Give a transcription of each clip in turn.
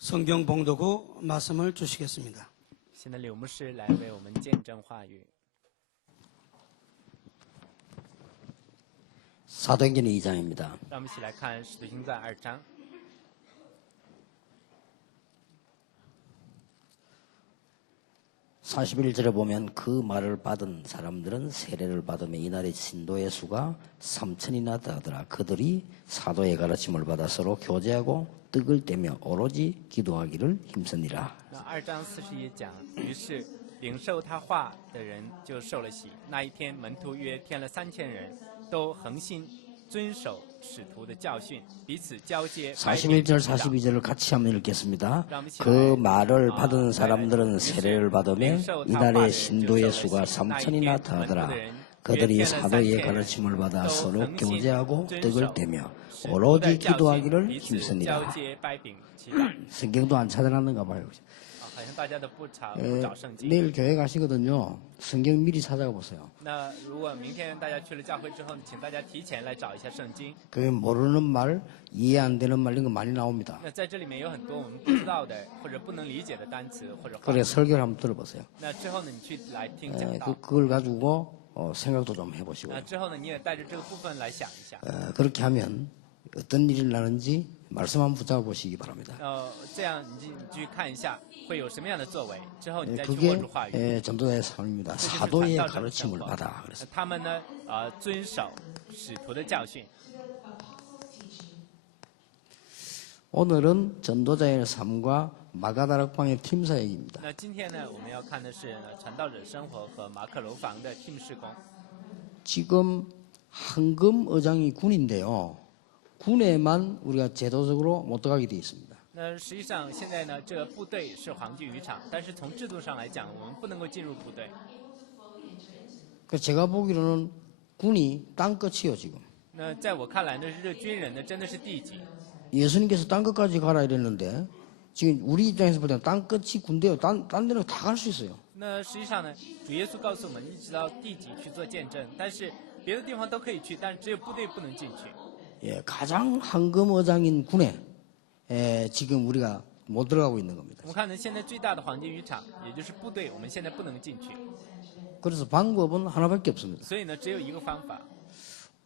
성경 봉독 후 말씀을 주시겠습니다. 现在柳牧师来为我们见证话语。 사도행전 2장입니다. 让我们一起来看《使徒行传》2章。 41절에 보면 그 말을 받은 사람들은 세례를 받으며 이날의 신도의 수가 3,000이나 되더라. 그들이 사도의 가르침을 받아 서로 교제하고 떡을 떼며 오로지 기도하기를 힘쓰니라. 2章41讲，于是领受他话的人就受了洗。那一天，门徒约添了3000人，都恒心遵守使徒的教训，彼此交接。 41절, 42절을 같이 한번 읽겠습니다. 그 말을 받은 사람들은 세례를 받으며 이날의 신도의 수가 3,000이나 더하더라. 그들이 사도의 가르침을 받아 서로 교제하고 떡을 떼며 오로지 기도하기를 힘쓰니라. 성경도 안 찾아놨는가 봐요. 好像大家都不找圣经。 내일 교회 가시거든요. 성경 미리 찾아가 보세요. 那如果明天大家去了教会之后，请大家提前来找一下圣经。 그 모르는 말, 이해 안 되는 말 이런 거 많이 나옵니다. 那在这里面有很多我们不知道的或者不能理解的单词或者话。 그래 설교를 한번 들어보세요. 那之后呢，你去来听讲道。 그걸 가지고 생각도 좀 해보시고 那之后呢，你也带着这个部分来想一下。 그렇게 하면 어떤 일이 나는지 말씀 한번 붙잡아 보시기 바랍니다. 这样你去看一下会有什么样的作为，之后你再去握 그게 住话语。 전도자의 삶입니다. 这就是 사도의 传道者的 가르침을 生活 받아. 그래서 他们呢，遵守使徒的教训。 오늘은 전도자의 삶과 마가다락방의 팀 사역입니다. 那今天呢，我们要看的是传道者生活和马可楼房的 팀事工。 지금 황금의장이 군인데요. 군에만 우리가 제도적으로 못 들어가게 되어 있습니다. 那实际上现在呢，这个部队是黄金渔场，但是从制度上来讲，我们不能够进入部队。 그래서 제가 보기로는 군이 땅끝이요 지금. 那在我看来呢，这军人呢真的是地级。 예수님께서 땅끝까지 가라 이랬는데 지금 우리 입장에서 볼 때는 땅끝이 군대요. 딴 데는 다 갈 수 있어요. 那实际上呢，主耶稣告诉我们，一直到地级去做见证，但是别的地方都可以去，但是只有部队不能进去。 예, 가장 황금의장인 군에 지금 우리가 못 들어가고 있는 겁니다. 我们看呢，现在最大的黄金渔场，也就是部队，我们现在不能进去。 그래서 방법은 하나밖에 없습니다. 所以呢，只有一个方法，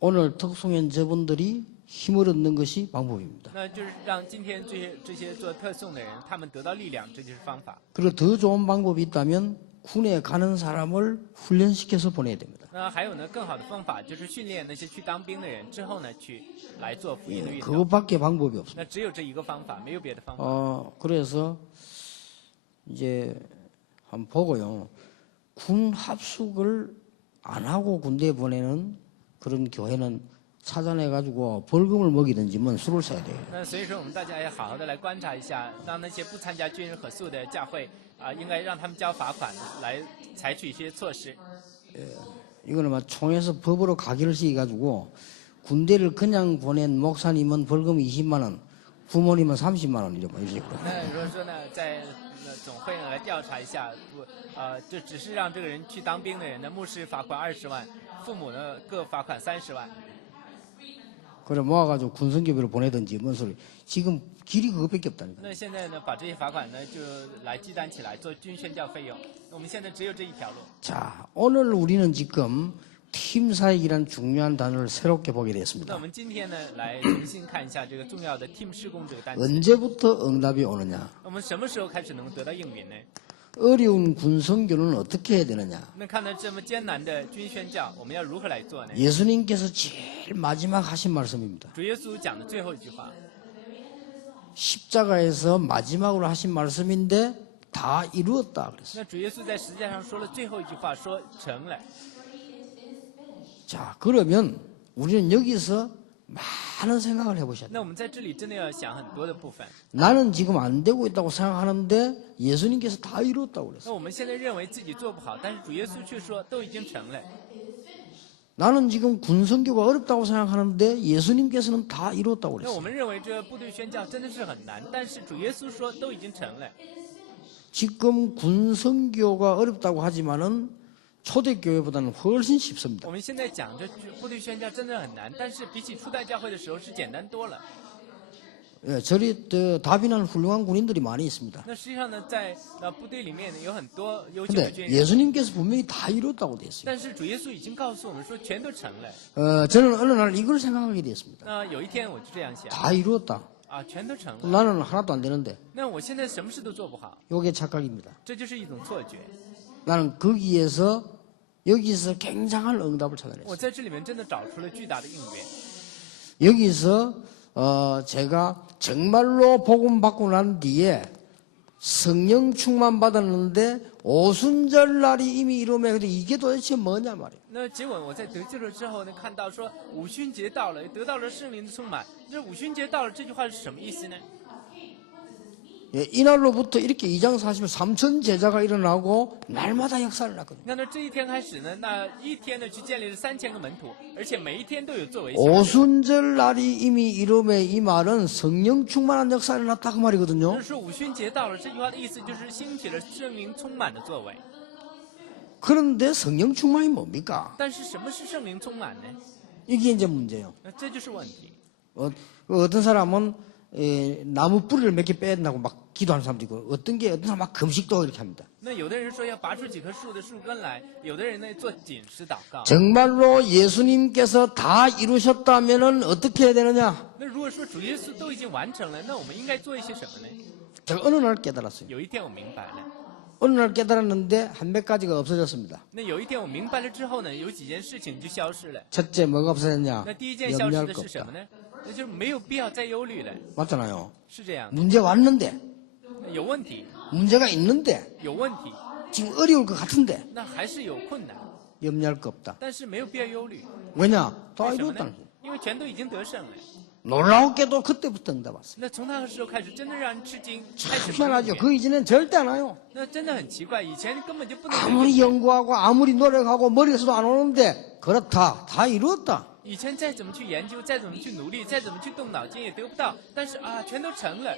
오늘 특송연 저분들이 힘을 얻는 것이 방법입니다. 那就是让今天这些做特送的人，他们得到力量，这就是方法。 그리고 더 좋은 방법이 있다면 군에 가는 사람을 훈련시켜서 보내야 됩니다. 那还有呢，更好的方法就是训练那些去当兵的人，之后呢，去来做福音的 예, 运动。 그것밖에 방법이 없습니다. 那只有这一个方法，没有别的方法。 그래서 이제 한번 보고요. 군 합숙을 안 하고 군대에 보내는 그런 교회는 찾아내가지고 벌금을 먹이든지 뭔 술을 사야 돼요. 那所以说，我们大家要好好的来观察一下，让那些不参加军人合宿的教会应该让他们交罚款，来采取一些措施。 이거는 막 총에서 법으로 가기를 시켜가지고 군대를 그냥 보낸 목사님은 벌금 20만 원, 부모님은 30만 원 이런 식으로. 那如果说呢，在总会呢来调查一下，就只是让这个人去当兵的人呢，牧师罚款20万，父母呢各罚款30万。 그래 모아가지고 군성교비로 보내든지 뭔 소리. 지금 길이 그것밖에 없다니까. 那现在呢，把这些罚款呢就来积攒起来做军宣教费用。我们现在只有这一条路。 자, 오늘 우리는 지금 팀 사역이란 중요한 단어를 새롭게 보게 那 됐습니다. 我们今天呢，来重新看一下这个重要的 team 施工这个单词。 언제부터 응답이 오느냐? 我们什么时候开始能得到应允呢？ 어려운 군성교는 어떻게 해야 되느냐? 那看到这么艰难的军宣教，我们要如何来做呢？ 예수님께서 제일 마지막 하신 말씀입니다. 主耶稣讲的最后一句话， 십자가에서 마지막으로 하신 말씀인데 다 이루었다 그랬어요. 那主耶稣在十字架上说了最后一句话，说成了。 자, 그러면 우리는 여기서 많은 생각을 해보셔야 돼요. 那我们在这里真的要想很多的部分。 나는 지금 안 되고 있다고 생각하는데 예수님께서 다 이루었다고 那 그랬어요. 我们现在认为自己做不好，但是主耶稣却说都已经成了。 나는 지금 군성교가 어렵다고 생각하는데 예수님께서는 다 이루었다고 那我 그랬어요. 们认为这部队宣教真的是很难，但是主耶稣说都已经成了。 지금 군성교가 어렵다고 하지만은 초대교회보다는 훨씬 쉽습니다. 我们现在讲这部队宣教真的很难，但是比起初代教会的时候是简单多了。 예, 저리 다빈한 훌륭한 군인들이 많이 있습니다. 那实际上呢，在部队里面呢有很多优秀的 근데 军人， 예수님께서 분명히 다 이뤘다고 돼 있어요. 但是主耶稣已经告诉我们说全都成了。 저는 어느 날 이걸 생각하게 됐습니다. 那有一天我就这样想， 다 이루었다. 全都成了。 나는 하나도 안 되는데. 那我现在什么事都做不好， 이게 착각입니다. 这就是一种错觉。 나는 여기서 굉장한 응답을 我 찾아냈어요. 在这里面真的找出了巨大的应援。 여기서 제가 정말로 복음 받고 난 뒤에 성령 충만 받았는데 오순절 날이 이미 이루면 근데 이게 도대체 뭐냐 말이에요. 那结果我在得救了之后呢，看到说五旬节到了，得到了圣灵的充满。这五旬节到了这句话是什么意思呢？ 예, 이날로부터 이렇게 2장 40일 3천 제자가 일어나고 날마다 역사를 났거든요. 那这一天开始呢，那一天呢去建立了3000个门徒，而且每一天都有作为。 오순절 날이 이미 이름에 이 말은 성령 충만한 역사를 났다 그 就 말이거든요. 是说五旬节到了，这句话的意思就是兴起了圣灵充满的作为。 그런데 성령 충만이 뭡니까? 但是什么是圣灵充满呢？ 이게 이제 문제예요. 那这就是问题。 어떤 사람은 나무 뿌리를 몇 개 빼야 된다고 막 기도하는 사람도 있고 어떤 사람 막 금식도 이렇게 합니다. 那有的人说要拔出几棵树的树根来，有的人呢做紧实祷告。 정말로 예수님께서 다 이루셨다면은 어떻게 해야 되느냐? 那如果说主耶稣都已经完成了，那我们应该做一些什么呢？ 제가 어느 날 깨달았어요. 有一天我明白了。 어느 날 깨달았는데 한 몇 가지가 없어졌습니다. 那有一天我明白了之后呢，有几件事情就消失了。 첫째 뭐가 없어졌냐? 那第一件消失 염려할 的 거 是什么 없다. 呢？那就是没有必要再忧虑了， 맞잖아요. 是这样的。 문제 왔는데 有问题， 문제가 있는데 有问题， 지금 어려울 것 같은데 那还是有困难， 염려할 거 없다. 但是没有必要忧虑。 왜냐? 다 为什么 이뤘다는 呢 거예요. ？因为全都已经得胜了。 놀라웠게도 그때부터 응답 왔어요. 那从那个时候开始，真的让人吃惊，开始 희한하죠. 그 이전엔 절대 안 와요. 那真的很奇怪，以前根本就不能。 아무리 연구하고 아무리 노력하고 머리에서도 안 오는데 그렇다. 다 이루었다. 以前再怎么去研究，再怎么去努力，再怎么去动脑筋也得不到，但是全都成了。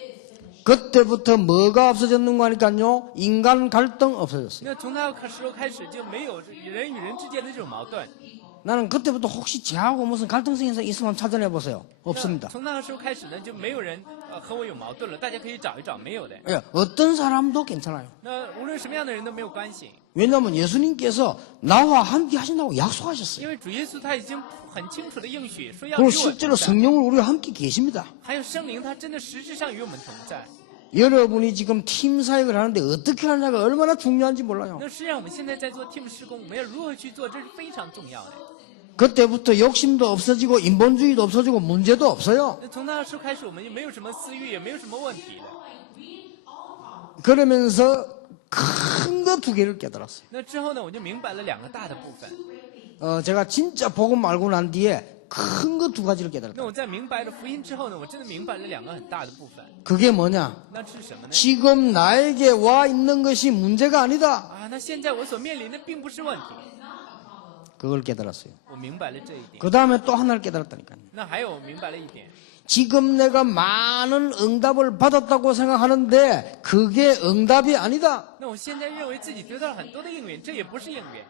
그때부터 뭐가 없어졌는가 하니까요. 인간 갈등 없어졌어요. 那从那个时候开始就没有人与人之间的这种矛盾。 나는 그때부터 혹시 저하고 무슨 갈등성이 있으면 찾아내 보세요. 없습니다. 从那个时候开始呢，就没有人和我有矛盾了，大家可以找一找，没有的。 예, 어떤 사람도 괜찮아요. 那无论什么样的人都没有关系， 왜냐하면 예수님께서 나와 함께 하신다고 약속하셨어요. 因为主耶稣他已经很清楚的应许说要 그리고 与我 실제로 同在， 성령을 우리와 함께 계십니다. 还有圣灵，他真的实质上与我们同在。 여러분이 지금 팀 사역을 하는데 어떻게 하느냐가 얼마나 중요한지 몰라요. 那实际上我们现在在做 team 施工，我们要如何去做，这是非常重要的。 그때부터 욕심도 없어지고 인본주의도 없어지고 문제도 없어요. 那从那个时候开始，我们就没有什么私欲，也没有什么问题了。 그러면서 큰 거 두 개를 깨달았어요. 那之后呢，我就明白了两个大的部分。 제가 진짜 복음 알고 난 뒤에 큰 거 두 가지를 那 깨달았다. 我在明白了福音之后呢，我真的明白了两个很大的部分。 그게 뭐냐? 那是什么呢？ 지금 나에게 와 있는 것이 문제가 아니다. 那现在我所面临的并不是问题， 그걸 깨달았어요. 我明白了这一点。 그 다음에 또 하나를 깨달았다니까요. 那还有我明白了一点， 지금 내가 많은 응답을 받았다고 생각하는데 그게 응답이 아니다. 那我现在认为自己得到了很多的应允，这也不是应允。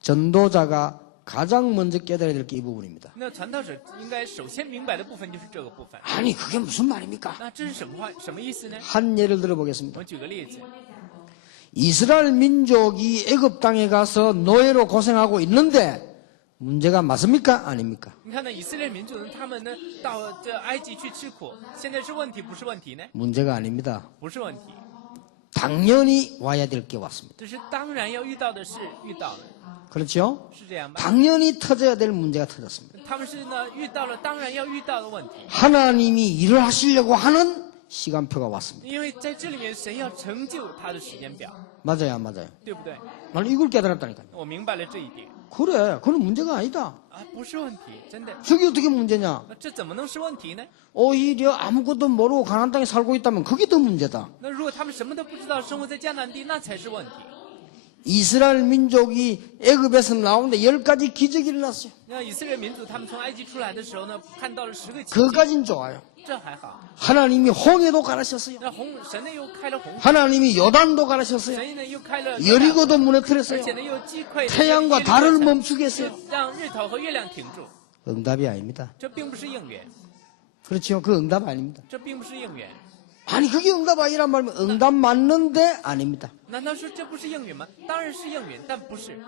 전도자가 가장 먼저 깨달아야 될 게 이 부분입니다. 那传道者应该首先明白的部分就是这个部分。 아니 그게 무슨 말입니까? 那这是什么话？什么意思呢？ 한 예를 들어보겠습니다. 我举个例子， 이스라엘 민족이 애굽 땅에 가서 노예로 고생하고 있는데 문제가 맞습니까? 아닙니까? 你看呢，以色列民族呢，他们呢到这埃及去吃苦，现在是问题不是问题呢？ 문제가 아닙니다. 不是问题， 당연히 와야 될 게 왔습니다. 这是当然要遇到的事遇到了， 그렇죠? 是这样吧？ 당연히 터져야 될 문제가 터졌습니다. 他们是呢遇到了当然要遇到的问题， 하나님이 일을 하시려고 하는 시간표가 왔습니다. 因为在这里面神要成就他的时间表， 맞아요, 안 맞아요? 对不对？ 나는 이걸 깨달았다니까요. 我明白了这一点 그래, 그건 문제가 아니다. 不是问题，真的。 저게 어떻게 문제냐? 那这怎么能是问题呢？ 오히려 아무것도 모르고 가나안 땅에 살고 있다면 그게 더 문제다. 那如果他们什么都不知道，生活在迦南地，那才是问题。 이스라엘 민족이 애굽에서 나오는데 10가지 기적이 일어났어요. 那以色列民族他们从埃及出来的时候呢，看到了10个奇迹， 그까진 좋아요. 这还好。 하나님이 홍해도 가르쳤어요. 那神呢又开了红海， 하나님이 요단도 가르쳤어요. 神呢又开了 여리고도 而 무너뜨렸어요. 且呢又击溃了 태양과 耶利哥 달을 城 멈추게 했어요. 让日头和月亮停住。 응답이 아닙니다. 这并不是应允， 그렇죠. 그 응답 아닙니다. 这并不是应允。 아니 그게 응답 아니란 말이면 응답 맞는데 아닙니다. 难道说这不是应允吗？当然是应允，但不是。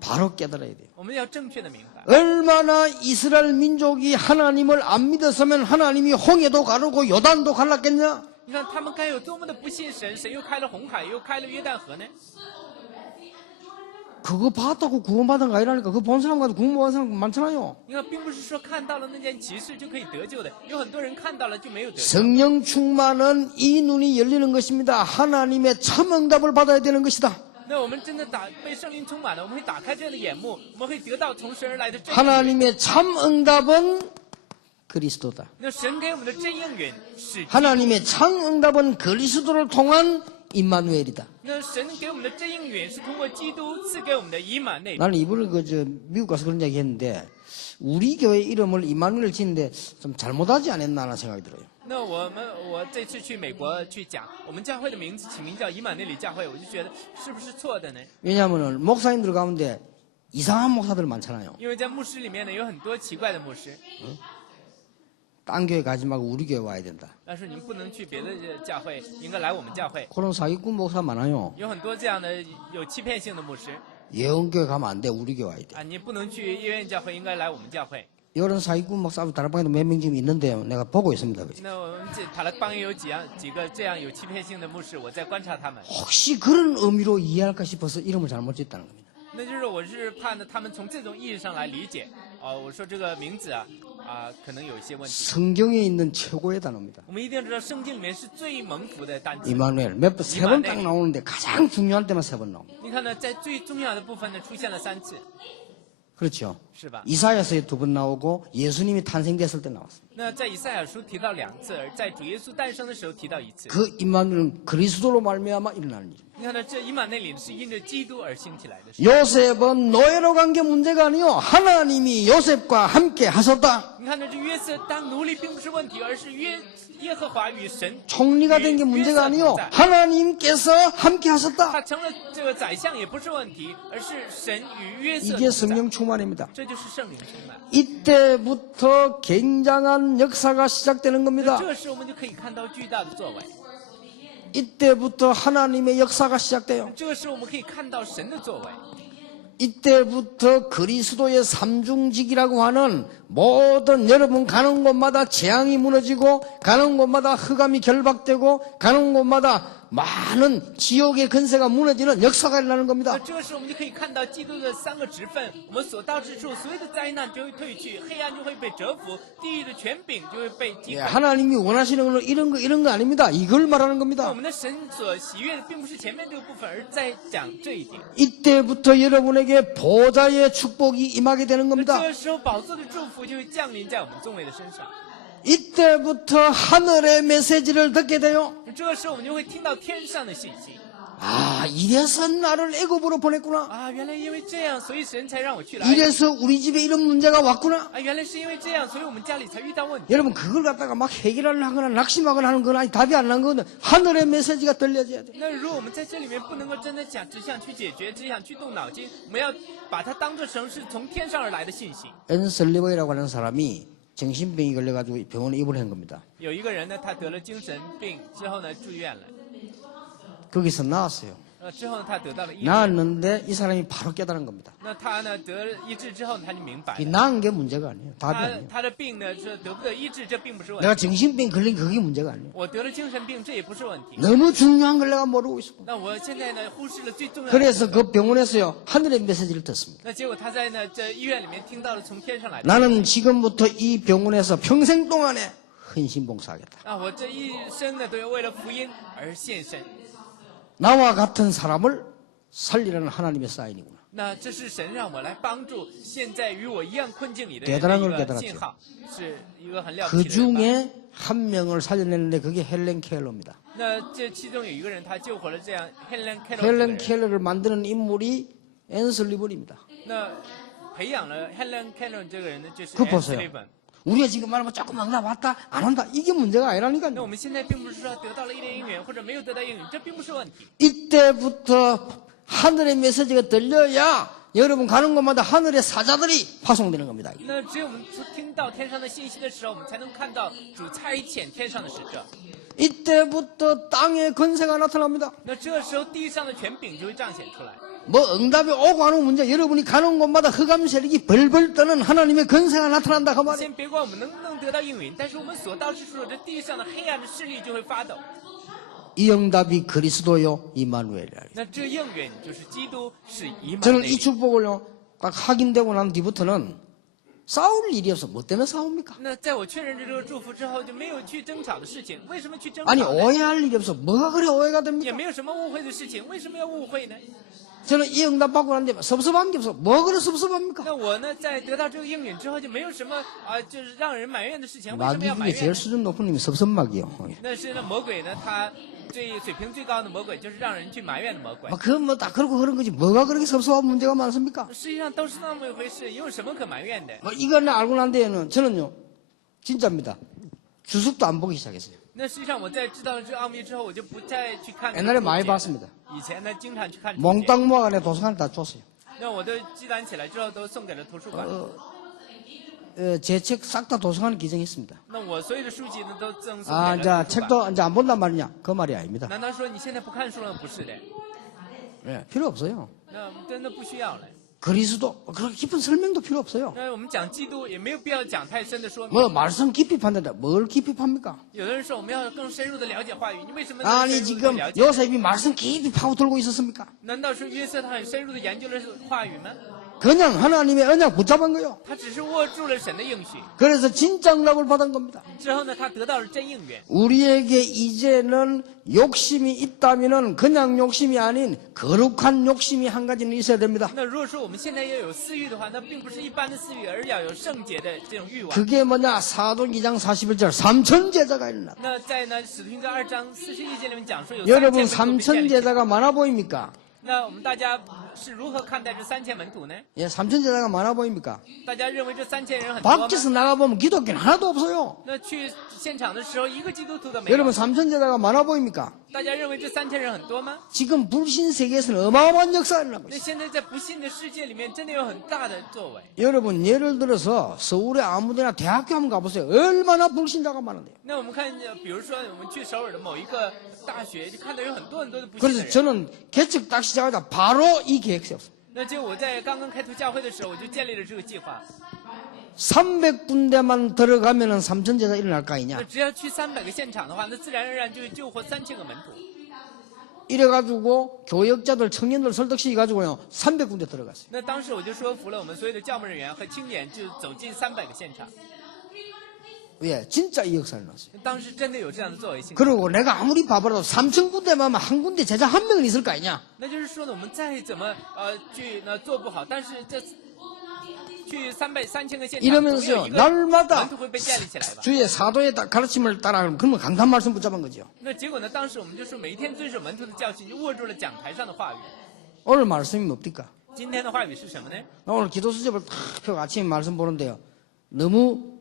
바로 깨달아야 돼요. 我们要正确的明白。 얼마나 이스라엘 민족이 하나님을 안 믿었으면 하나님이 홍해도 가르고 요단도 갈랐겠냐? 你看他们该有多么的不信神，神又开了红海，又开了约旦河呢？ 그거 봤다고 구원받은 거 아니라니까. 그거 본 사람 가도 구원받은 사람 많잖아요. 你看，并不是说看到了那件奇事就可以得救的，有很多人看到了就没有得救。 성령 충만은 이 눈이 열리는 것입니다. 하나님의 참 응답을 받아야 되는 것이다. 那我们真的被圣灵充满了，我们会打开这样的眼目，我们会得到从神而来的真应允。 하나님의 참 응답은 그리스도다. 那神给我们的真应允是， 하나님의 참 응답은 그리스도를 통한 임마누엘이다. 那神给我们的真应允是通过基督赐给我们的以马内利。 나는 이번에 미국 가서 그런 얘기 했는데 우리 교회 이름을 임마누엘 짓는데 좀 잘못하지 않았나 하는 생각이 들어요. 那我这次去美国去讲，我们教会的名字起名叫以马内利教会，我就觉得是不是错的呢？ 왜냐하면 목사님들 가운데 이상한 목사들 많잖아요. 因为在牧师里面呢，有很多奇怪的牧师。 딴 교회 가지 말고 우리 교회 와야 된다. 但是你们不能去别的教会，应该来我们教会。 그런 사기꾼 목사 많아요. 有很多这样的有欺骗性的牧师 예언교회 가면 안 돼. 우리 교회 와야 돼. 啊！你不能去医院教会，应该来我们教会。 이런 사기꾼 목사 다락방에도 몇 명 지금 있는데요. 내가 보고 있습니다. 那我们这塔勒邦也有几个这样有欺骗性的牧师，我在观察他们。 혹시 그런 의미로 이해할까 싶어서 이름을 잘못 짓다는 겁니다. 那就是我是怕呢，他们从这种意义上来理解。我说这个名字可能有一些问题。 성경에 있는 최고의 단어입니다. 我们一定要知道，圣经里面是最蒙福的单词。 이마누엘 몇 번 세 번 딱 나오는데 가장 중요한 때만 세 번 나옵니다. 你看呢，在最重要的部分呢，出现了3次， 그렇죠. 是吧？ 이사야서에 2번 나오고 예수님이 탄생됐을 때 나왔습니다. 那在以赛亚书提到2次，而在主耶稣诞生的时候提到1次。 그 임마누엘은 그리스도로 말미암아 일어나는 일입니다. 你看呢，这以马内利是因着基督而兴起来的事。 요셉은 노예로 간 게 문제가 아니요 하나님이 요셉과 함께 하셨다. 你看呢，这约瑟当奴隶并不是问题，而是耶和华与神 총리가 된 게 문제가 아니요 하나님께서 함께 하셨다. 他成了这个宰相也不是问题，而是神与约瑟 이게 同在。 성령 충만입니다. 这就是圣灵充满。 이때부터 굉장한 역사가 시작되는 那 겁니다. 这时我们就可以看到巨大的作为， 이때부터 하나님의 역사가 시작돼요. 这时我们可以看到神的作为。 이때부터 그리스도의 삼중직이라고 하는 모든 여러분 가는 곳마다 재앙이 무너지고 가는 곳마다 흑암이 결박되고 가는 곳마다 많은 지옥의 근세가 무너지는 역사가 일어나는 那 겁니다. 这时我们就可以看到基督的3个职分，我们所到之处，所有的灾难就会退去，黑暗就会被折服，地狱的权柄就会被击 예, 溃。 하나님이 원하시는 건 이런 거 아닙니다. 이걸 말하는 那我 겁니다. 们的神所喜悦的，并不是前面这个部分，而在讲这一点。 이때부터 여러분에게 보좌의 축복이 임하게 되는 那 겁니다. 这个时候，宝座的祝福就会降临在我们众位的身上。 이때부터 하늘의 메시지를 듣게 돼요. 这个时候，我们就会听到天上的信息。 아, 이래서 나를 애굽으로 보냈구나. 啊，原来因为这样，所以神才让我去来。 이래서 우리 집에 이런 문제가 왔구나. 啊，原来是因为这样，所以我们家里才遇到问题。 여러분 그걸 갖다가 막 해결하려 하거나 낙심하거나 하는 건 아니 답이 안 난 거는 하늘의 메시지가 들려져야 돼. 那如果我们在这里面不能够真的只想去解决，只想去动脑筋，我们要把它当作成是从天上而来的信息。 앤슬리버이라고 하는 사람이 정신병이 걸려가지고 병원에 입원한 겁니다. 有一个人呢，他得了精神病之后呢，住院了。 거기서 나왔어요. 之后呢，他得到了医治。 나왔는데 이 사람이 바로 깨달은 겁니다. 那他呢得了医治之后，他就明白 이 了， 나은 게 문제가 아니에요. 답이 他 아니에요. 他的病呢是得不得医治，这并不是问 내가 题。 정신병 걸린 그게 문제가 아니에요. 我得了精神病，这也不是问题。 너무 중요한 걸 내가 모르고 있어. 那我现在呢忽视了最重要的。 그래서 그 병원에서요 하늘의 메시지를 듣습니다. 那结果他在这医院里面听到了从天上来的。 나는 지금부터 이 병원에서 평생 동안에 헌신봉사하겠다. 啊，我这一生呢都要为了福音而献身。 나와 같은 사람을 살리라는 하나님의 사인이구나. 那这是神让我来帮助现在与我一样困境里的 대단한 人 걸 的一 깨달았죠 个信号，是一个很了不 그 起的人吧。 중에 한 명을 살려냈는데 그게 헬렌 켈러입니다. 那这其中有一个人，他救活了这样 Helen Keller 这个 헬렌 人。 켈러를 만드는 인물이 앤슬리번입니다. 那培养了 Helen Keller 这个人呢，就是 그 Anne 보세요. Sullivan。 우리가 지금 말하면 조금 응답 왔다 안 한다 이게 문제가 那我 아니라니까요. 们现在并不是说得到了一点应允，或者没有得到应允，这并不是问题。 이때부터 하늘의 메시지가 들려야 여러분 가는 곳마다 하늘의 사자들이 파송되는 겁니다. 那只有我们听到天上的信息的时候，我们才能看到主差遣天上的使者。 이때부터 땅의 권세가 나타납니다. 那这时候地上的权柄就会彰显出来。 뭐 응답이 오고 하는 문제, 여러분이 가는 곳마다 흑암 세력이 벌벌 떠는 하나님의 권세가 나타난다 그 말이에요. 先别管我们能不能得到应允，但是我们所到之处，这地上的黑暗的势力就会发抖。 이 응답이 그리스도요 이마누엘이라. 那这应允就是基督，是以马 저는 内 이 利。 축복을요 딱 확인되고 난 뒤부터는 싸울 일이 없어. 뭐 때문에 싸웁니까? 那在我确认这个祝福之后，就没有去争吵的事情。为什么去争吵 아니 呢？ 오해할 일이 없어. 뭐가 그래 오해가 也 됩니까? 没有什么误会的事情，为什么要误会呢？ 저는 이 응답 받고 난 뒤에 섭섭한 게 없어. 뭐 그래 섭섭합니까? 那我呢，在得到这个应允之后，就没有什么就是让人埋怨的事情。为什么 마귀 要埋 중에 怨 제일 呢？ 수준 높은 놈이 섭섭막이요. 那是那魔鬼呢，他最水平最高的魔鬼，就是让人去埋怨的魔鬼。 그건 뭐 다 그렇고 그런 거지. 뭐가 그렇게 섭섭한 문제가 많습니까? 实际上都是那么一回事，有什么可埋怨的？ 뭐 이걸 알고 난 뒤에는 저는요 진짜입니다. 주석도 안 보기 시작했어요. 那实际上我在知道了这个奥秘之后，我就不再去看。 옛날에 많이 봤습니다. 以前呢，经常去看。 몽땅 모아가지고 도서관에 다 줬어요. 那我都积攒起来之后，都送给了图书馆。 제 책 싹 다 도서관에 기증했습니다. 那我所有的书籍呢，都赠送 아, 给 이제 了图书馆。 책도 이제 안 본단 말이냐? 그 말이 아닙니다. 难道说你现在不看书了？不是的， 예, 필요 없어요. 那真的不需要了。 그리스도 그렇게 깊은 설명도 필요 없어요. 那我们讲基督也没有必要讲太深的说明。 뭐 말씀 깊이 판단다. 뭘 깊이 팝니까? 有的人说我们要更深入的了解话语，你为什么能 아니 深入的 지금 了解？ 요셉이 말씀 깊이 파고들고 있었습니까? 难道是约瑟他很深入的研究了话语吗？ 그냥 하나님의 언약 붙잡은 거요. 他只是握住了神的应许， 그래서 진짜 응답을 받은 겁니다. 之后呢，他得到了真应允。 우리에게 이제는 욕심이 있다면은 그냥 욕심이 아닌 거룩한 욕심이 한 가지는 있어야 됩니다. 那如果说我们现在要有私欲的话，那并不是一般的私欲，而要有圣洁的这种欲望。 그게 뭐냐? 사도행 2장 41절 3천 제자가 일어났다. 那在呢《使徒行传》2章41节里面讲说有 여러분 3000门徒被建 3천 立起来。 제자가 많아 보입니까? 那我们大家是如何看待这3000门徒呢？ 예, 3천 제자가 많아 보입니까? 大家认为这3000人很多吗？ 밖에서 나가보면 기독교는 하나도 없어요. 那去现场的时候，一个基督徒都没有 여러분 。 3천 제자가 많아 보입니까? 大家认为这3000人很多吗？ 지금 불신 세계에서는 어마어마한 역사가 일어나고 那 있어요. 现在在不信的世界里面，真的有很大的作为。 여러분 예를 들어서 서울에 아무데나 대학교 한번 가보세요. 얼마나 불신자가 많은데요. 那我们看，比如说我们去首尔的某一个大学，就看到有很多的不信的 그래서 人。 저는 개척 딱 시작하자 바로 이 계획 세웠어요. 那就我在刚刚开拓教会的时候，我就建立了这个计划。 300군데만 들어가면은 3천 제자 일어날 거 아니냐. 那只要去300个现场的话，那自然而然就会救活3000个门徒。 이래가지고 교역자들 청년들 설득시켜가지고요 300군데 들어갔어요. 那当时我就说服了我们所有的教牧人员和青年，就走进300个现场。 예, 진짜 이 역사를 났어요. 当时真的有这样的作为性。 그리고 내가 아무리 바보라도 3천 군데만 하면 한 군데 제자 한 명은 있을 거 아니냐. 那就是说呢，我们再怎么去做不好，但是这去3000个现场，总有 이러면서요 一个 날마다 门徒会被建立起来吧。 주의 사도의 가르침을 따라 그러면 강단 말씀 붙잡은 거죠. 那结果呢？当时我们就说每一天遵守门徒的教训，就握住了讲台上的话语。 오늘 말씀이 뭡니까? 今天的话语是什么呢？ 나 오늘 기도 수첩을 탁 펴고 아침에 말씀 보는데요. 너무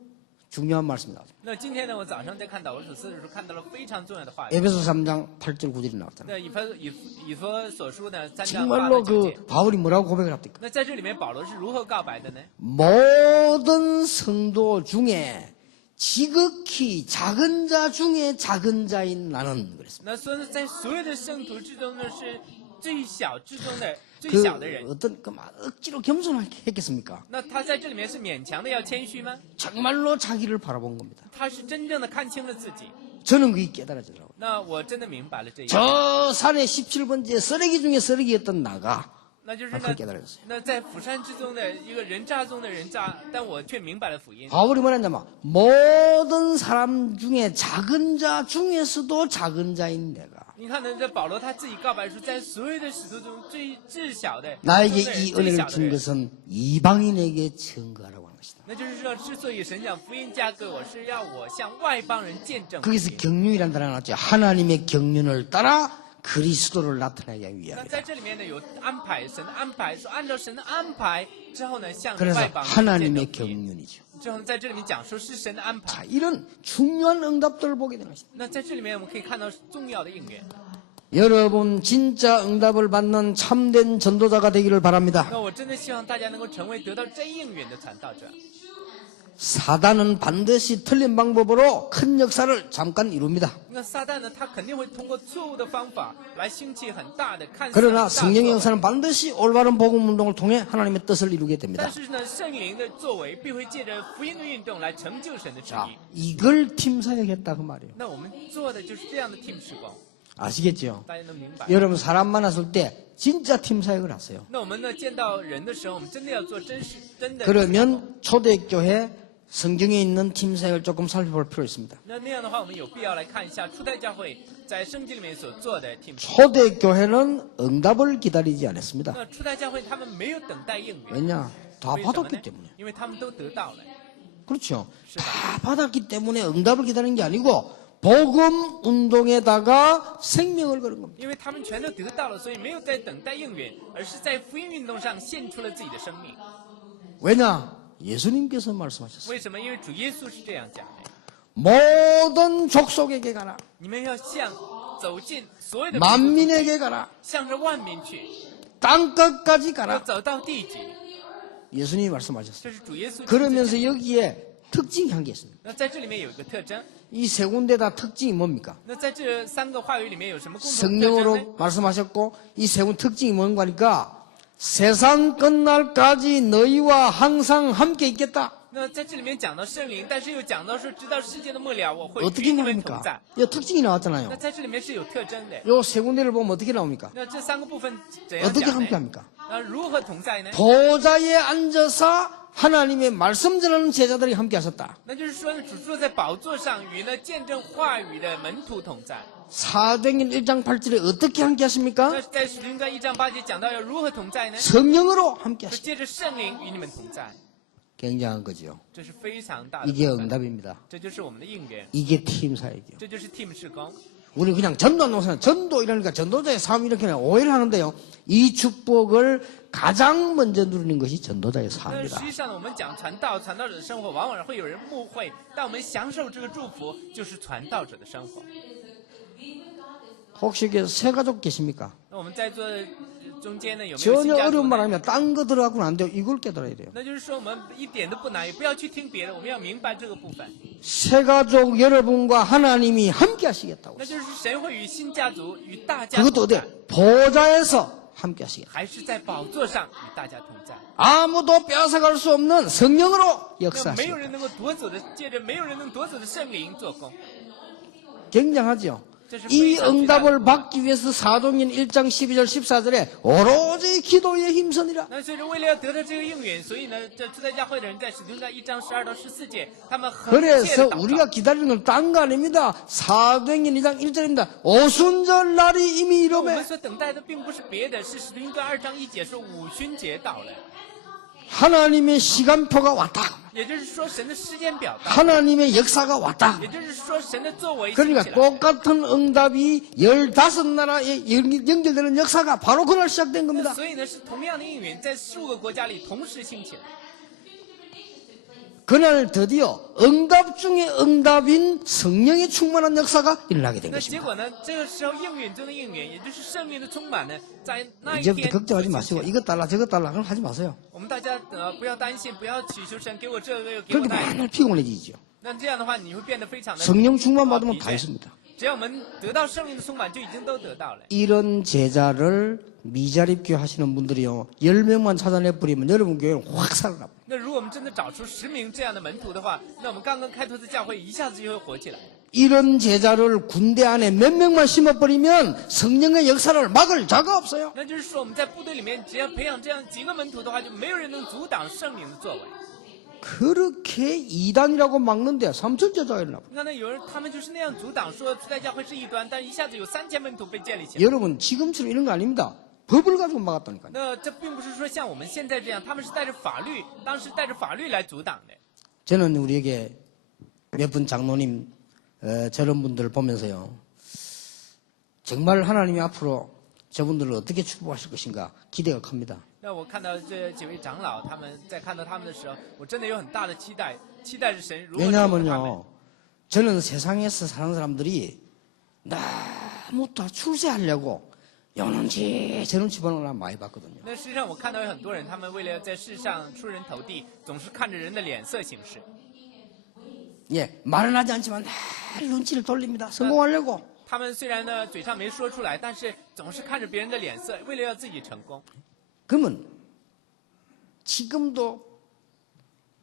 중요한 말씀이 나왔어요. 那今天呢，我早上在看祷文所思的时候，看到了非常重要的话语。 에베소 3장 8절 9절이 나왔잖아요. 那以弗所书呢3章8 정말로 到9 그 节。 바울이 뭐라고 고백을 합니까? 那在这里面，保罗是如何告白的呢？ 모든 성도 중에 지극히 작은 자 중에 작은 자인 나는 그랬습니다. 那说在所有的圣徒之中呢，是最小之中的最 그 小的人。 어떤 막 억지로 겸손했겠습니까? 那他在这里面是勉强的要谦虚吗？ 정말로 자기를 바라본 겁니다. 他是真正的看清了自己。 저는 그게 깨달아지더라고요. 那我真的明白了这一点。 저 산의 17번째 쓰레기 중에 쓰레기였던 나가 那就是 아, 呢 그걸 깨달았어요. 那在釜山之中的一个人渣中的人渣，但我却明白了福音。 바울이 뭐랬냐면 모든 사람 중에 작은 자 중에서도 작은 자인 내가 你看呢，这保罗他自己告白说，在所有的使徒中最至小的， 나에게 中的 이 最 은혜를 小的 준 人。 것은 이방인에게 증거하라고 하는 것이다. 那就是说，之所以神将福音加给我，是要我向外邦人见证福 거기서 音。 경륜이라는 단어가 나왔죠. 하나님의 경륜을 따라 그리스도를 나타내기 那 위함이다. 在这里面呢，有安排，神的安排，说按照神的安排之后呢，向 그래서 外邦人见 하나님의 证福音。 경륜이죠. 之后在这里面讲说是神的安 자, 排。 이런 중요한 응답들을 보게 되는 것이다. 那在这里面我们可以看到重要的应允。 여러분 진짜 응답을 받는 참된 전도자가 되기를 바랍니다. 那我真的希望大家能够成为得到真应允的传道者。 사단은 반드시 틀린 방법으로 큰 역사를 잠깐 이룹니다. 那撒旦呢，他肯定会通过错误的方法来兴起很大的看似 그러나 很大的 성령의 作为 역사는 반드시 올바른 복음 운동을 통해 하나님의 뜻을 이루게 됩니다. 但是呢，圣灵的作为必会借着福音的运动来成就神的旨 자, 意。 이걸 팀 사역했다 그 말이에요. 那我们做的就是这样的 team 事工， 아시겠죠? 大家能明白？ 여러분 사람 만났을 때 진짜 팀 사역을 하세요. 那我们呢，见到人的时候，我们真的要做真的。 그러면 초대교회 성경에 있는 팀 사역을 조금 살펴볼 필요 있습니다. 那样的话，我们有必要来看一下初代教会在圣经里面所做的 team 事工。 초대교회는 응답을 기다리지 않았습니다. 那初代教会他们没有等待应允， 왜냐? 다 为什么 받았기 呢？ 때문에. 因为他们都得到了。 그렇죠. 시간. 다 받았기 때문에 응답을 기다리는 게 아니고 복음 운동에다가 생명을 거는 겁니다. 因为他们全都得到了，所以没有在等待应允，而是在福音运动上献出了自己的生命。 왜냐? 예수님께서 말씀하셨어요. 为什么？因为主耶稣是这样讲的： 모든 족속에게 가라. 你们要走进所有的 만민에게 가라. 向着万民去， 땅끝까지 要 가라. 走到地极。 예수님이 말씀하셨어요. 这是主耶稣。 그러면서 여기에 특징이 한 개 있습니다. 那在这里面有一个特征， 이 세 군데 다 특징이 뭡니까? 那在这三个话语里面有什么共同特征呢？ 성령으로 말씀하셨고 이 세 군 특징이 뭔가 하니까 세상 끝날까지 너희와 항상 함께 있겠다. 那在这里面讲到圣灵，但是又讲到说，直到世界的末了，我会 어떻게 与你们同 말합니까? 在。 이 특징이 那 나왔잖아요. 在这里面是有特征的。 요 세 군데를 보면 어떻게 나옵니까? 那这三个部分怎样 어떻게 讲 함께 呢？ 합니까? 那如何同在呢？ 보좌에 앉아서 하나님의 말씀 전하는 제자들이 함께 하셨다. 那就是说，主坐在宝座上，与那见证话语的门徒同在。 사도행전 1장 8절에 어떻게 함께 하십니까? 那在使徒行传1章8节讲到要如何同在呢？ 성령으로 함께 是 하십니다. 借着圣灵与你们同在， 굉장한 거죠. 这是非常大的 이게 部分。 응답입니다. 这就是我们的应援， 이게 팀 사역이요. 这就是 team 事工。 우리 그냥 전도하는 전도 이러니까 전도자의 삶 이렇게 오해를 하는데요. 이 축복을 가장 먼저 누리는 것이 전도자의 那实 삶이다. 际上呢，我们讲传道者的生活，往往会有人误会，但我们享受这个祝福，就是传道者的生活。 혹시 여기 새 가족 계십니까? 那我们在座中间呢，有没有新 전혀 家族 어려운 말 呢？ 아니면 딴 거 들어가고는 안 돼요. 이걸 깨달아야 돼요. 那就是说，我们一点都不难，也不要去听别的，我们要明白这个部分。 새 가족 여러분과 하나님이 함께 하시겠다고. 那就是神会与新家族、与大家 그것도 同 어디 在， 보좌에서 함께 하시겠다. 还是在宝座上与大家同在。 아무도 빼앗아갈 수 없는 성령으로 那没有 역사하시겠다. 人能够夺走的，借着没有人能夺走的圣灵做工。 굉장하죠. 这是 이 非常巨大的。 응답을 받기 위해서 사도행전 1장 12절 14절에 오로지 기도에 힘쓰니라. 那所以说，为了要得到这个应允，所以呢，这初代教会的人在使徒行传1章12到14节，他们很切 그래서 的祷 우리가 告。 기다리는 건 딴 거 아닙니다. 사도행전 2장 1절입니다. 오순절 날이 이미 我们 이름에 所等待的并不是别的，是使徒行传2章1节说五旬节到了， 하나님의 시간표가 왔다. 也就是说神的时间表到， 하나님의 역사가 왔다. 也就是说神的作为兴 그러니까 起来。 똑같은 응답이 15나라에 연결되는 역사가 바로 그날 시작된 겁니다. 所以呢，是同样的应允在15个国家里同时兴起来。 그날 드디어 응답 중에 응답인 성령의 충만한 역사가 일어나게 된 那结 것입니다. 果呢，这个时候应允中的应允，也就是圣灵的充满呢，在那一 이제부터 天 걱정하지 就 마시고 兴起来 이것 달라 저것 달라 그럼 하지 마세요. 我们大家不要担心，不要祈求神给我这个又给我 그렇게 那个。 맨날 피곤해지죠. 那这样的话，你会变得非常的 성령 충만 받으면 疲 다 倦。 있습니다. 只要我们得到圣灵的充满，就已经都得到了。 이런 제자를 미자립교 하시는 분들이요 10명만 찾아내 버리면 여러분 교회는 확 살아납니다. 那如果我们真的找出10名这样的门徒的话，那我们刚刚开拓的教会一下子就会活起来。 이런 제자를 군대 안에 몇 명만 심어버리면 성령의 역사를 막을 자가 없어요. 那就是说，我们在部队里面只要培养这样几个门徒的话，就没有人能阻挡圣灵的作为。 그렇게 이단이라고 막는데 3천 제자가 일어나고 那有人他们就是那样阻挡，说初代教会是异端，但一下子有3000门徒被建立起来。 여러분 지금처럼 이런 거 아닙니다. 법을 가지고 막았다니까요. 那这并不是说像我们现在这样，他们是带着法律，当时带着法律来阻挡的。 저는 우리에게 몇 분 장로님 저런 분들을 보면서요. 정말 하나님이 앞으로 저분들을 어떻게 축복하실 것인가 기대가 큽니다. 那我看到这几位长老，他们在看到他们的时候，我真的有很大的期待，期待着神如何祝福他们。 왜냐하면요. 저는 세상에서 사는 사람들이 전부 다 출세하려고 요런지 저런지 보는 걸 많이 봤거든요. 那实际上我看到有很多人，他们为了在世上出人头地，总是看着人的脸色行事。 예, 말은 하지 않지만 늘 눈치를 돌립니다. 성공하려고. 他们虽然呢嘴上没说出来，但是总是看着别人的脸色，为了要自己成功。 그러면 지금도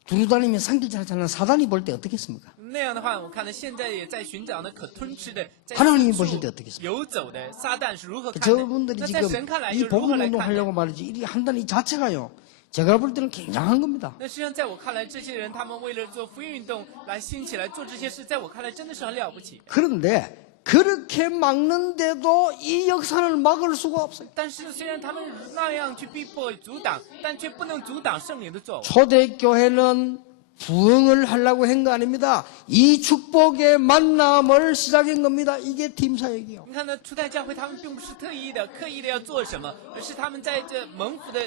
두루다니며 삼킬질 하는 사단이 볼 때 어떻겠습니까? 那样的话，我看到现在也在寻找那可吞吃的，在 하나님이 四 보실 处 때 어떻겠습니까? 游走的撒旦是如何看的？ 저분들이 那在 지금 神看来 이 又如何 복음 来看 운동 呢？ 하려고 말이지 이 한다는 이 자체가요. 제가 볼 때는 굉장한 겁니다. 那实际上在我看来，这些人他们为了做福音运动来兴起来做这些事，在我看来真的是很了不起。 그런데 그렇게 막는데도 이 역사를 막을 수가 없어요. 但是虽然他们那样去逼迫阻挡，但却不能阻挡圣灵的作为。 초대교회는 부흥을 하려고 한 거 아닙니다. 이 축복의 만남을 시작한 겁니다. 이게 팀 사역이요. 你看呢，初代教会他们并不是刻意的要做什么，而是他们在这蒙福的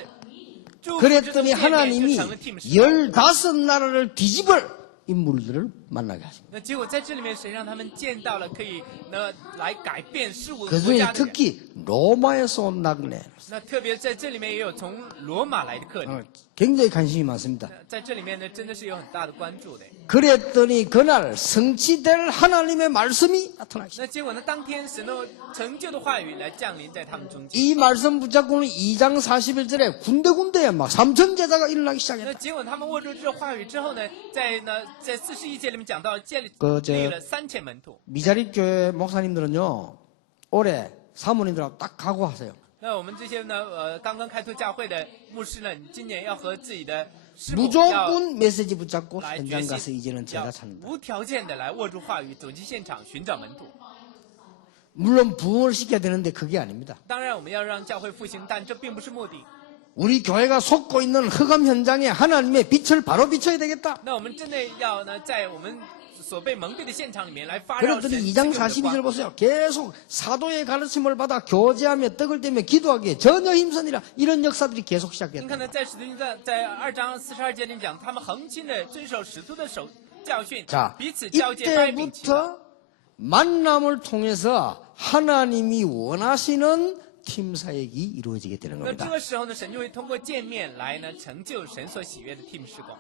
祝福之中 그랬더니 见面，就 하나님이 成了 팀 时代。 15나라를 뒤집을 인물들을 만나게 하십니다. 那结果在这里面，神让他们见到了可以呢来改变15个 그 国 중에 家的人。 특히 로마에서 온 나그네 那特别在这里面也有从罗马来的客人， 굉장히 관심이 많습니다. 在这里面呢真的是有很大的关注的。 그랬더니 그날 성취될 하나님의 말씀이 나타나기 시작. 那结果呢，当天神的成就的话语来降临在他们中间。 이 말씀 붙잡고는 2장 41절에 군데군데에 막 3천 제자가 일어나기 那 시작했다. 结果他们握住这话语之后呢，在41节里面讲到建立 그 立了3000门徒。 미자립 교회 목사님들은요 올해 사모님들하고 딱 각오하세요. 那我们这些呢，刚刚开拓教会的牧师呢，今年要和自己的师母要 무조건 메시지 붙잡고 来 현장 决 가서 心， 이제는 要 제자 찾는다. 无条件的来握住话语，走进现场寻找门徒。 물론 부흥을 시켜야 되는데 그게 아닙니다. 当然，我们要让教会复兴，但这并不是目的。 우리 교회가 속고 있는 흑암 현장에 하나님의 빛을 바로 비춰야 되겠다. 那我们真的要呢，在我们所被蒙蔽的现场里面来发耀神 그랬더니 2장 这个的 42절 光。 보세요. 계속 사도의 가르침을 받아 교제하며 떡을 떼며 기도하기에 전혀 힘선이라 이런 역사들이 계속 你看 시작됐다. 呢，在使徒行传在2章42节里面讲，他们恒心的遵守使徒的教训， 자, 彼此交接掰饼祈祷。 이때부터 만남을 통해서 하나님이 원하시는 팀 사역이 이루어지게 되는 那这 겁니다. 个时候呢，神就会通过见面来呢，成就神所喜悦的 team 事工。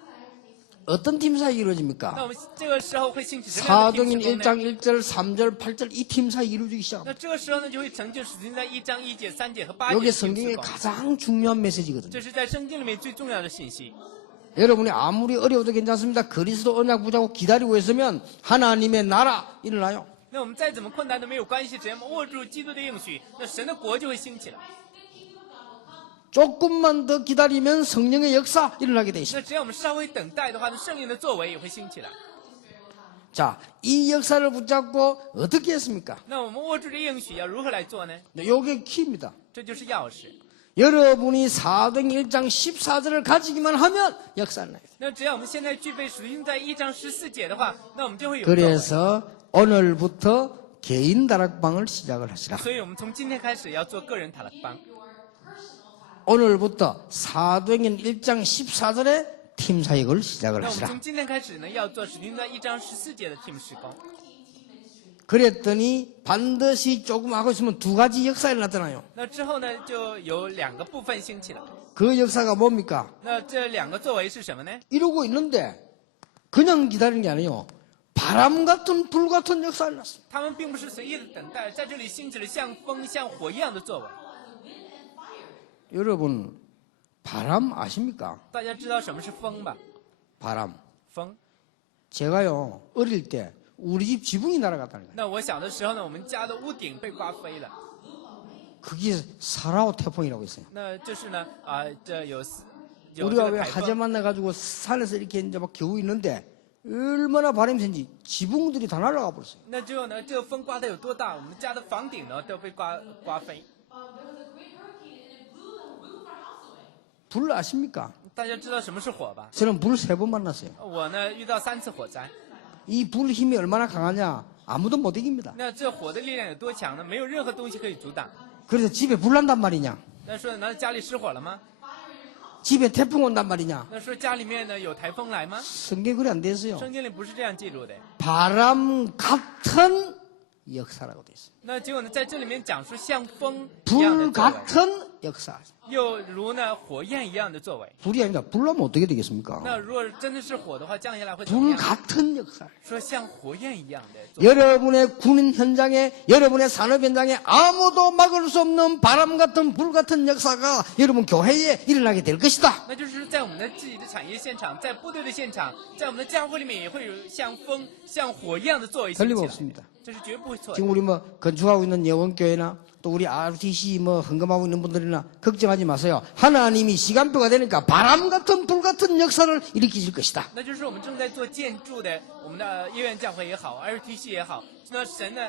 어떤 팀 사역이 那 이루어집니까? 我们这个时候会兴起什么样的 team 사도행전 事工 1장 呢？ 1절 3절 8절 이 팀 사역이 이루어지기 시작합니다. 那这个时候呢，就会成就使徒行传1章1节、3节和8 이게 节的 team 성경의 事工。 가장 중요한 메시지거든요. 这是在圣经里面最重要的信息。 여러분이 아무리 어려워도 괜찮습니다. 그리스도 언약 붙잡고 기다리고 있으면 하나님의 나라 일어나요. 那我们再怎么困难都没有关系，只要我们握住基督的应许，那神的国就会兴起来。 조금만 더 기다리면 성령의 역사 일어나게 돼 那 있습니다. 只要我们稍微等待的话，那圣灵的作为也会兴起来。 자, 이 역사를 붙잡고 어떻게 했습니까? 那我们握住这应许要如何来做呢？ 이게 키입니다. 这就是钥匙。 여러분이 사도행 1장 14절을 가지기만 하면 역사를 나요. 那只要我们现在具备使徒行传1章14节的话，那我们就会有作为。 그래서 오늘부터 개인 다락방을 시작을 하시라. 所以我们从今天开始要做个人塔勒邦。 오늘부터 사도행전 1장 14절에 팀 사역을 시작을 那我们 하시라. 从今天开始呢，要做使徒行传1章14节的 team 事工。 그랬더니 반드시 조금 하고 있으면 두 가지 역사가 나타나요. 那之后呢，就有2个部分兴起了。 그 역사가 뭡니까? 那这2个作为是什么呢？ 이러고 있는데 그냥 기다리는 게 아니에요. 바람 같은 불 같은 역사를 났어요. 他们并不是随意的等待，在这里兴起了像风、像火一样的作为。 여러분 바람 아십니까? 大家知道什么是风吧？ 바람. 风。 제가요 어릴 때 우리 집 지붕이 날아갔다는 거예요. 那我小的时候呢，我们家的屋顶被刮飞了。 그게 사라오 태풍이라고 있어요. 那就是呢，这有这 우리가 个 왜 台 하재 风。 만나가지고 산에서 이렇게 이제 막 겨우 있는데 얼마나 바람이 센지 지붕들이 다 날아가 버렸어요. 那之后呢，这个风刮得有多大？我们家的房顶呢都被刮飞。 불 아십니까? 大家知道什么是火吧？ 저는 불 3번 만났어요. 我呢遇到3次火灾。 이 불 힘이 얼마나 강하냐 아무도 못 이깁니다. 那这火的力量有多强呢？没有任何东西可以阻挡。 그래서 집에 불 난단 말이냐? 那说难道家里失火了吗？ 집에 태풍 온단 말이냐? 那说家里面呢有台风来吗？ 성경에 그리 안 돼 있어요. 圣经里不是这样记录的。 바람 같은 역사라고 되어 있습니다. 那结果呢，在这里面讲述像风一样的 불 作为， 같은 역사. 又如呢火焰一样的作为。 불이 아니라 불나면 어떻게 되겠습니까? 那如果真的是火的话，降下来会怎么 불 样？ 같은 역사. 说像火焰一样的作为。 여러분의 군인 현장에, 여러분의 산업 현장에 아무도 막을 수 없는 바람 같은 불 같은 역사가 여러분 교회에 일어나게 될 것이다. 那就是在我们的自己的产业现场，在部队的现场，在我们的教会里面，也会有像风、像火一样的作为兴起来。 틀림없습니다. 这是绝不会错的。 지금 우리 뭐 건축하고 있는 예원교회나 또 우리 RTC 뭐 헌금하고 있는 분들이나 걱정하지 마세요. 하나님이 시간표가 되니까 바람 같은 불 같은 역사를 일으키실 것이다. 那就是我们正在做建筑的，我们的医院教会也好 ，LTC 也好，那神呢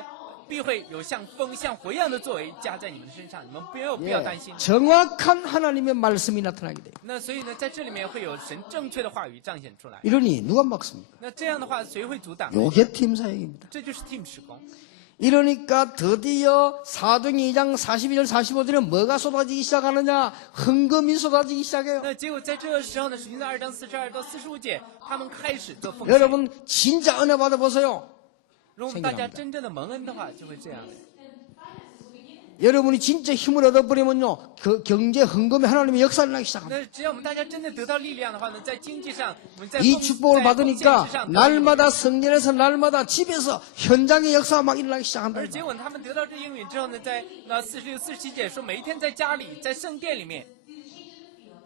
必会有像风、像火一样的作为加在你们的身上，你们不要担心。 정확한 하나님의 말씀이 나타나게 돼요. 那所以呢，在这里面会有神正确的话语彰显出来。 이러니 누가 막습니까? 那这样的话，谁会阻挡？ 요게 팀 사역입니다. 这就是 team 施工。 이러니까 드디어 사도행전 2장 42절 45절에 뭐가 쏟아지기 시작하느냐? 헌금이 쏟아지기 시작해요. 那结果在这个时候呢，使徒行传2章42到45节，他们开始做奉献。 여러분 진짜 은혜 받아보세요. 如果大家真正的蒙恩的话，就会这样的。 여러분이 진짜 힘을 얻어버리면요, 그 경제 헌금에 하나님의 역사를 나기 시작합니다. 那只要我们大家真的得到力量的话呢，在经济上，我们在 이 奉 축복을 在奉献 받으니까 之上， 날마다 성전에서 날마다 집에서 현장의 역사가 막 일어나기 시작한다. 而结果他们得到这应允之后呢，在46、47节说，每一天在家里，在圣殿里面，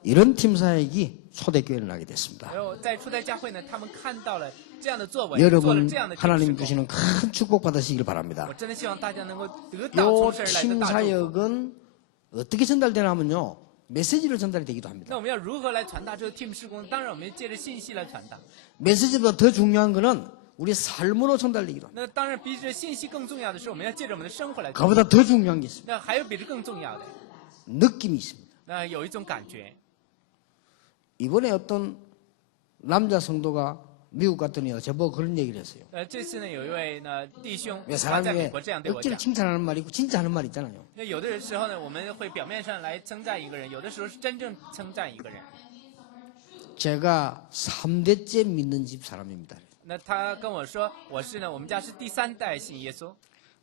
이런 팀 사역이 초대교회를 나게 됐습니다. 然后在初代教会呢，他们看到了这样的作为，做了 여러분 这样的 하나님 施工。 주시는 큰 축복 받으시길 바랍니다. 我真的希望大家能够得到 요 从神而来的 팀 大祝福。 사역은 어떻게 전달되냐면요, 메시지로 전달이 되기도 합니다. 那我们要如何来传达这个 team 施工？当然，我们借着信息来传达。 메시지보다 더 중요한 거는 우리 삶으로 전달되기도 합니다. 那当然，比这信息更重要的是，我们要借着我们的生活来传达。 그보다 더 중요한 게 있습니다. 那还有比这更重要的， 느낌이 있습니다. 那有一种感觉。 이번에 어떤 남자 성도가 미국 갔더니 저보고 그런 얘기를 했어요. 这次呢，有一位呢弟兄， 왜 他在美 사람이 国这样对我 억지로 讲。 칭찬하는 말이 있고 진짜 하는 말 있잖아요. 那有的时候呢，我们会表面上来称赞一个人，有的时候是真正称赞一个人。 제가 3대째 믿는 집 사람입니다. 那他跟我说，我我们家是第3代信耶稣。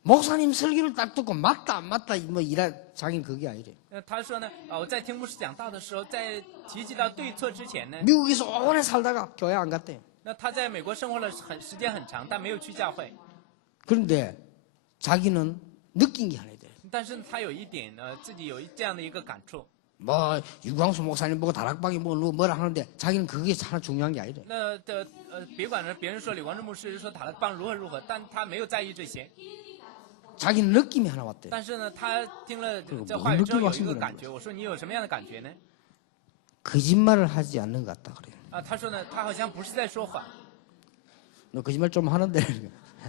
목사님 설교를 딱 듣고 맞다 안 맞다 뭐 이라 자기는 그게 아니래. 那他说呢，我在听牧师讲道的时候，在提及到对错之前呢， 미국에서 오래 살다가 교회 안 갔대요. 那他在美国生活了时间很长，但没有去教会。 그런데 자기는 느낀 게 하나 돼요. 但是他有一点呢，自己有这样的一个感触。 뭐 유광수 목사님 보고 다락방이 뭐라 하는데 자기는 그게 하나 중요한 게 아니래. 那别管了，别人说李光志牧师说塔勒邦如何，但他没有在意这些。 자기는 느낌이 하나 왔대. 但是呢，他听了这话语之后有一个感觉。我说你有什么样的感觉呢？ 거짓말을 하지 않는 것 같다 그래요. 他说呢，他好像不是在说谎。 너 거짓말 좀 하는데.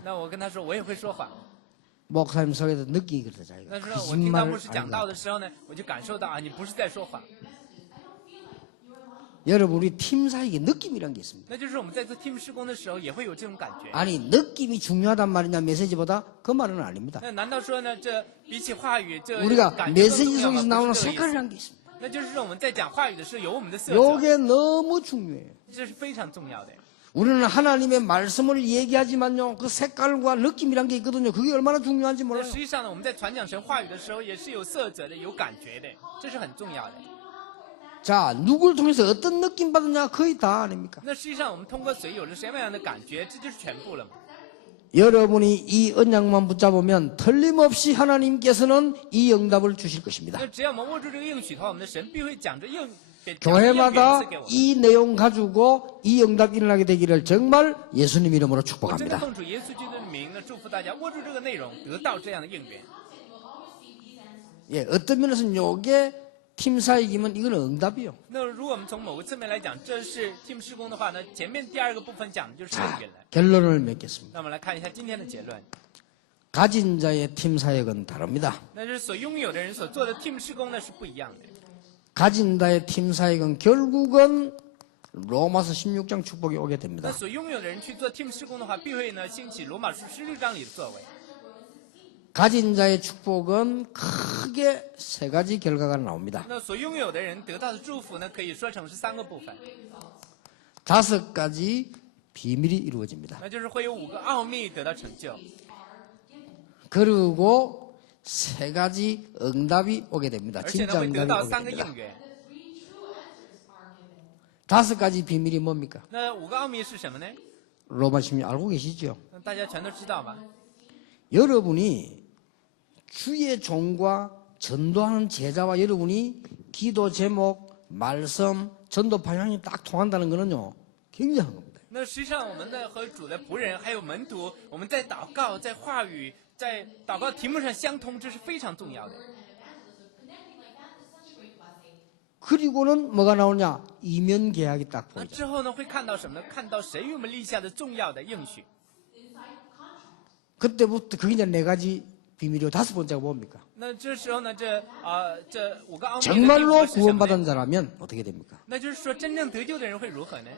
那我跟他说，我也会说谎。 목사님 속에서 느끼기 그렇다 자기가. 但是呢，我听到牧 거짓말을 师讲 아닌 것 道 같다. 的时候呢，我就感受到你不是在说谎。 여러분 우리 팀 사이에 느낌이란 게 있습니다. 那就是我们在做 team 施工的时候，也会有这种感觉。 아니 느낌이 중요하단 말이냐 메시지보다 그 말은 아닙니다. 那难道说呢，这比起话语，这 우리가 感觉更 메시지 重要 속에서 吗？ 나오는 不是这个意思。 색깔이란 게 있습니다. 那就是我们在讲话语的时候有我们的色泽， 요게 너무 중요해요. 这是非常重要的。 우리는 하나님의 말씀을 얘기하지만요 그 색깔과 느낌이란 게 있거든요. 그게 얼마나 중요한지 那 몰라요. 实际上呢，我们在传讲神话语的时候，也是有色泽的，有感觉的，这是很重要的。 자 누굴 통해서 어떤 느낌 받느냐 거의 다 아닙니까? 那实际上我们通过水有了什么样的感觉，这就是全部了嘛。 여러분이 이 언약만 붙잡으면 틀림없이 하나님께서는 이 응답을 주실 것입니다. 那只要我们握住这个应许的话，我们的神必会讲着应 교회마다 给我们。 이 내용 가지고 이 응답 일어나게 되기를 정말 예수님 이름으로 我真的 축복합니다. 奉主耶稣基督的名呢，祝福大家握住这个内容，得到这样的应允。 예, 어떤 면에서는 요게 팀 사역이면 이건 응답이요. 那如果我们从某个侧面来讲，这是 team 施工的话呢，前面第二个部分讲的就是应 자, 允了。 결론을 맺겠습니다. 那我们来看一下今天的结论， 가진 자의 팀 사역은 다릅니다. 那就是所拥有的人所做的 team 施工呢是不一样的。 가진 자의 팀 사역은 결국은 로마서 16장 축복이 오게 那 됩니다. 所拥有的人去做 team 施工的话，必会呢兴起罗马书16章里的作为。 가진 자의 축복은 크게 세 가지 결과가 나옵니다. 那所拥有的人得到的祝福呢，可以说成是3个部分， 5가지 비밀이 이루어집니다. 那就是会有5个奥秘得到成就。 그리고 세 가지 응답이 오게 됩니다. 而且呢 진짜 会得 응답이 到 오게 3个 됩니다. 应允。 다섯 가지 비밀이 뭡니까? 那5个奥秘是什么呢？ 로마 16 알고 계시죠? 大家全都知道吧？ 여러분이 주의 종과 전도하는 제자와 여러분이 기도 제목, 말씀, 전도 방향이 딱 통한다는 것은요, 굉장한 겁니다. 那实际上我们的和主的仆人还有门徒，我们在祷告、在话语、在祷告题目上相通，这是非常重要的。 그리고는 뭐가 나오냐? 이면 계약이 딱 那 보이죠. 之后呢，会看到什么呢？看到神与我们立下的重要的应许。 그때부터 그게 이제 네 가지 비밀이고 다섯 번째가 뭡니까? 那这时候呢，这5个奥秘的第五 정말로 个是什么呢？ 구원받은 자라면 어떻게 됩니까? 那就是说，真正得救的人会如何呢？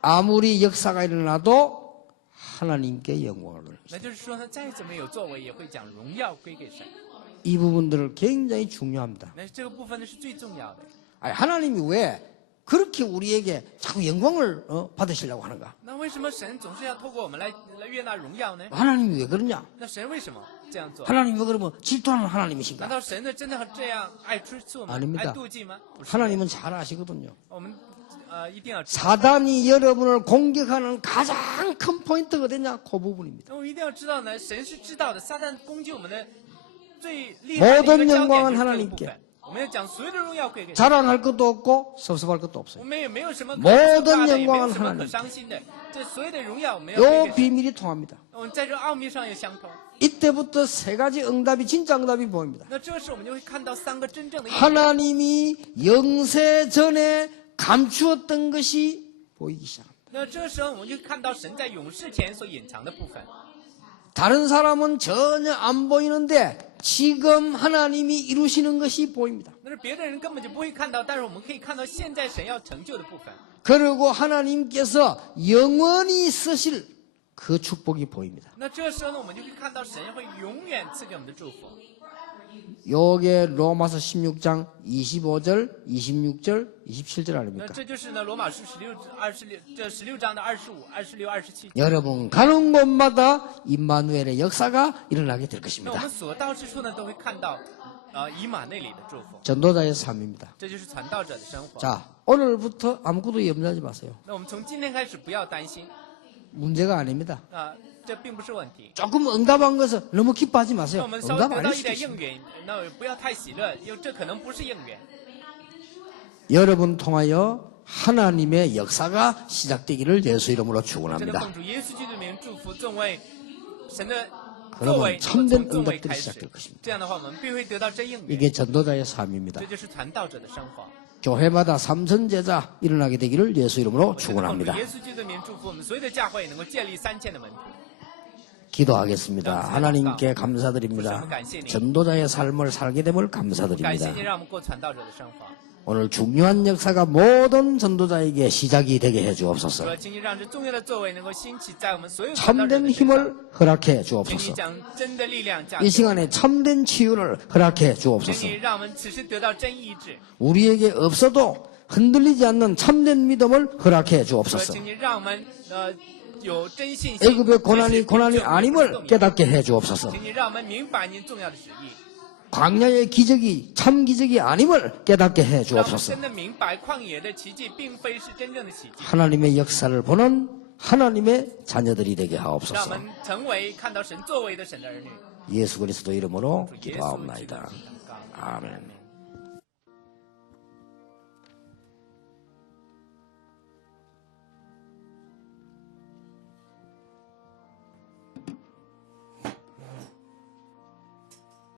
아무리 역사가 일어나도 하나님께 영광을 돌립니다. 那就是说呢，再怎么有作为，也会将荣耀归给神。 이 부분들을 굉장히 중요합니다. 那这个部分呢是最重要的。 아니, 하나님이 왜 그렇게 우리에게 자꾸 영광을 받으시려고 하는가? 那为什么神总是要透过我们来悦纳荣耀呢？ 하나님이 왜 그러냐? 那神为什么这样做？ 하나님이 왜 그러면 질투하는 难 하나님이신가? 道神呢真的这样爱吃醋吗？ 아닙니다 爱妒忌吗？不是， 하나님은 잘 아시거든요. 我们一定要知道， 사단이 여러분을 공격하는 가장 큰 포인트가 어디냐? 그 부분입니다. 我们一定要知道呢，神是知道的。撒旦攻击我们的最厉害的一个 모든 焦 영광은 点就是这个部 하나님께 分。我们要讲所有的荣耀归给神， 자랑할 것도 없고 섭섭할 것도 我 없어요. 们也没有什么可 모든 夸的，也没 영광은 有什么 하나님 可伤心的。这所有的荣耀我们要归 요 给神。 비밀이 통합니다. 我们在这奥秘上也相通。 이때부터 세 가지 응답이 진짜 응답이 보입니다. 那这时我们就会看到3个真正的应许。 하나님이 영세 전에 감추었던 것이 보이기 시작합니다. 那这时候我们就看到神在永世前所隐藏的部分。 다른 사람은 전혀 안 보이는데 지금 하나님이 이루시는 것이 보입니다. 那是别的人根本就不会看到，但是我们可以看到现在神要成就的部分。 그리고 하나님께서 영원히 쓰실 그 축복이 보입니다. 那这时候呢，我们就会看到神会永远赐给我们的祝福。 요게 로마서 16장 25절, 26절, 27절 那 아닙니까? 这就是呢，罗马书16章的25、26、27。 여러분 가는 곳마다 임마누엘의 역사가 일어나게 될 那我 것입니다. 们所到之处呢，都会看到以马内里的祝福。 전도자의 삶입니다. 这就是传道者的生活。 자, 오늘부터 아무것도 염려하지 마세요. 那我们从今天开始不要担心 문제가 아닙니다. 这并不是问题。 조금 응답한 것을 너무 기뻐하지 那 마세요. 我们稍微 응답 得 아닐 到一 수도 点 있습니다. 应允，那不要太喜乐，因为这可能不是应允。 여러분 통하여 하나님의 역사가 시작되기를 예수 이름으로 真的 축원합니다. 奉主耶稣基督的名祝福众位，神的 그러면 作为 참된 从众位 응답들이 开始 시작될 것입니다. 这样的话，我们必会得到真应允。 이게 전도자의 삶입니다. 这就是传道者的生活。 교회마다 삼선제자 일어나게 되기를 예수 이름으로 真的奉主 축원합니다. 耶稣基督的名祝福我们所有的教会能够建立3000的门徒。 기도하겠습니다. 하나님께 감사드립니다. 전도자의 삶을 살게 됨을 感谢 감사드립니다. 您让我们过传道者的生活。 오늘 중요한 역사가 모든 전도자에게 시작이 되게 해 主 주옵소서. 要请你让这重要的作为能够兴起在我们所有传道者 참된 的身上。 힘을 허락해 请你 주옵소서. 将真的力量加 이 给我们， 시간에 참된 치유를 허락해 请 주옵소서. 你让我们此时得到真医治。 우리에게 없어도 흔들리지 않는 참된 믿음을 허락해 主要 주옵소서. 请你让我们有真信心。 애굽의 고난이 고난이 即使 아님을 动摇 깨닫게 해 주옵소서. 请你让我们明白您重要的旨意， 광야의 기적이 참 기적이 아님을 깨닫게 해 让我们 주옵소서. 真的明白旷野的奇迹并非是真正的奇迹， 하나님의 역사를 보는 하나님의 자녀들이 되게 让我 하옵소서. 们成为看到神作为的神的儿女。 예수 그리스도 이름으로 主耶稣基督的 기도하옵나이다. 名祷告。 아멘.